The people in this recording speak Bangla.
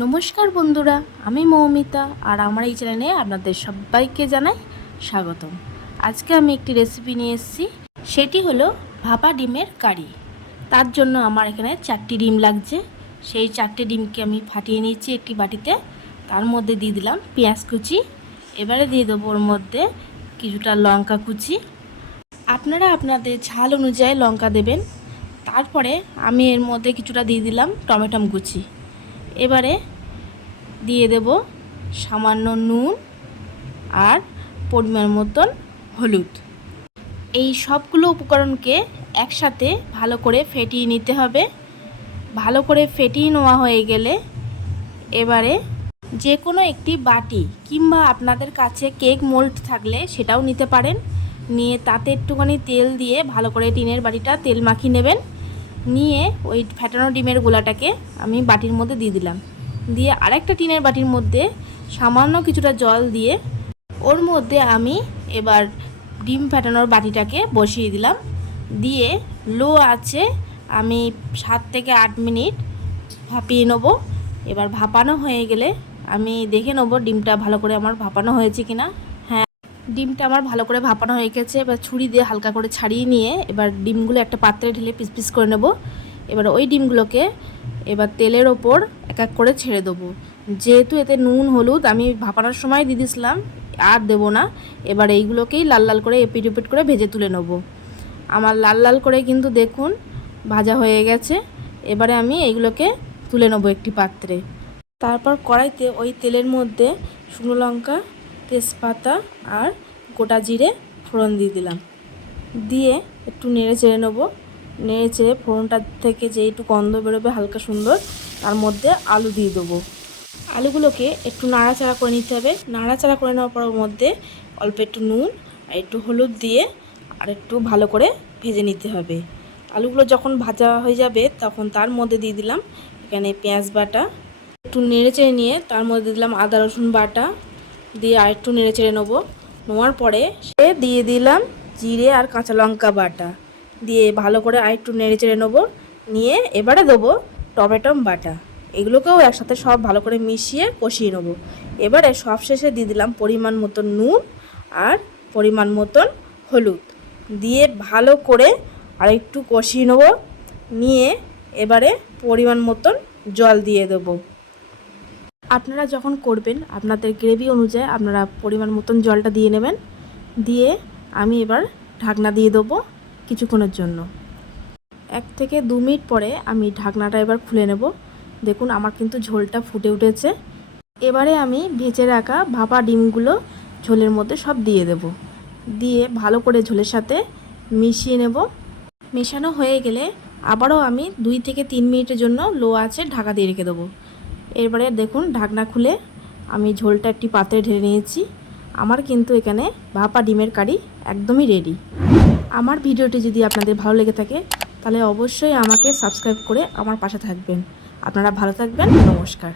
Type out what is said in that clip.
নমস্কার বন্ধুরা, আমি মৌমিতা আর আমার এই চ্যানেলে আপনাদের সবাইকে জানাই স্বাগতম। আজকে আমি একটি রেসিপি নিয়ে এসেছি, সেটি হলো ভাপা ডিমের কারি। তার জন্য আমার এখানে 4টি ডিম লাগছে। সেই 4টে ডিমকে আমি ফাটিয়ে নিচ্ছি একটি বাটিতে। তার মধ্যে দিয়ে দিলাম পেঁয়াজ কুচি, এবারে দিয়ে দেবো ওর মধ্যে কিছুটা লঙ্কা কুচি। আপনারা আপনাদের ঝাল অনুযায়ী লঙ্কা দেবেন। তারপরে আমি এর মধ্যে কিছুটা দিয়ে দিলাম টমেটো কুচি। এবারে দিয়ে দেব সামান্য নুন আর পরিমাণ মতন হলুদ। এই সবগুলো উপকরণকে একসাথে ভালো করে ফেটিয়ে নিতে হবে। ভালো করে ফেটিয়ে নেওয়া হয়ে গেলে এবারে যে কোনো একটি বাটি কিংবা আপনাদের কাছে কেক মোল্ড থাকলে সেটাও নিতে পারেন। নিয়ে তাতে একটুখানি তেল দিয়ে ভালো করে টিনের বাটিটা তেল মাখিয়ে নেবেন। নিয়ে ওই ফেটানো ডিমের গোলাটাকে আমি বাটির মধ্যে দিয়ে দিলাম। দিয়ে আরেকটা টিনের বাটির মধ্যে সামান্য কিছুটা জল দিয়ে ওর মধ্যে আমি এবার ডিম ফেটানোর বাটিটাকে বসিয়ে দিলাম। দিয়ে লো আছে আমি 7 থেকে 8 মিনিট ভাপিয়ে নেব। এবার ভাপানো হয়ে গেলে আমি দেখে নেব ডিমটা ভালো করে আমার ভাপানো হয়েছে কিনা। হ্যাঁ, ডিমটা আমার ভালো করে ভাপানো হয়ে গেছে। এবার ছুরি দিয়ে হালকা করে ছাড়িয়ে নিয়ে এবার ডিমগুলো একটা পাত্রে ঢেলে পিস পিস করে নেব। এবার ওই ডিমগুলোকে এবার তেলের ওপর এক এক করে ছেড়ে দেবো। যেহেতু এতে নুন হলুদ আমি ভাপানোর সময় দিয়ে দিয়েছিলাম, আর দেবো না। এবার এইগুলোকেই লাল লাল করে এপিট ওপিট করে ভেজে তুলে নেব। আমার লাল লাল করে কিন্তু দেখুন ভাজা হয়ে গেছে। এবারে আমি এইগুলোকে তুলে নেব একটি পাত্রে। তারপর কড়াইতে ওই তেলের মধ্যে শুকনো লঙ্কা, তেজপাতা আর গোটা জিরে ফোড়ন দিয়ে দিলাম। দিয়ে একটু নেড়ে চেড়ে নেবো। নেড়ে চেড়ে ফোড়নটার থেকে যে একটু গন্ধ বেরোবে হালকা সুন্দর, তার মধ্যে আলু দিয়ে দেবো। আলুগুলোকে একটু নাড়াচাড়া করে নিতে হবে। নাড়াচাড়া করে নেওয়ার পর মধ্যে অল্প একটু নুন আর একটু হলুদ দিয়ে আর একটু ভালো করে ভেজে নিতে হবে। আলুগুলো যখন ভাজা হয়ে যাবে তখন তার মধ্যে দিয়ে দিলাম এখানে পেঁয়াজ বাটা। একটু নেড়ে চেড়ে নিয়ে তার মধ্যে দিলাম আদা রসুন বাটা, দিয়ে আর একটু নেড়ে চেড়ে নেবো। নেওয়ার পরে সে দিয়ে দিলাম জিরে আর কাঁচা লঙ্কা বাটা, দিয়ে ভালো করে আর একটু নেড়ে চেড়ে নেবো। নিয়ে এবারে দেবো টমেটো বাটা। এগুলোকেও একসাথে সব ভালো করে মিশিয়ে কষিয়ে নেবো। এবারে সব শেষে দিয়ে দিলাম পরিমাণ মতন নুন আর পরিমাণ মতন হলুদ, দিয়ে ভালো করে আর একটু কষিয়ে নেবো। নিয়ে এবারে পরিমাণ মতন জল দিয়ে দেবো। আপনারা যখন করবেন আপনাদের গ্রেভি অনুযায়ী আপনারা পরিমাণ মতন জলটা দিয়ে নেবেন। দিয়ে আমি এবার ঢাকনা দিয়ে দেবো কিছুক্ষণের জন্য। 1 থেকে 2 মিনিট পরে আমি ঢাকনাটা এবার খুলে নেব। দেখুন আমার কিন্তু ঝোলটা ফুটে উঠেছে। এবারে আমি ভেজে রাখা ভাপা ডিমগুলো ঝোলের মধ্যে সব দিয়ে দেব। দিয়ে ভালো করে ঝোলের সাথে মিশিয়ে নেব। মেশানো হয়ে গেলে আবারও আমি 2 থেকে 3 মিনিটের জন্য লো আঁচে ঢাকা দিয়ে রেখে দেবো। এরপরে দেখুন ঢাকনা খুলে আমি ঝোলটা একটি পাত্রে ঢেলে নিয়েছি। আমার কিন্তু এখানে ভাপা ডিমের কারি একদমই রেডি। আমার ভিডিওটি যদি আপনাদের ভালো লেগে থাকে তাহলে অবশ্যই আমাকে সাবস্ক্রাইব করে আমার পাশে থাকবেন। আপনারা ভালো থাকবেন। নমস্কার।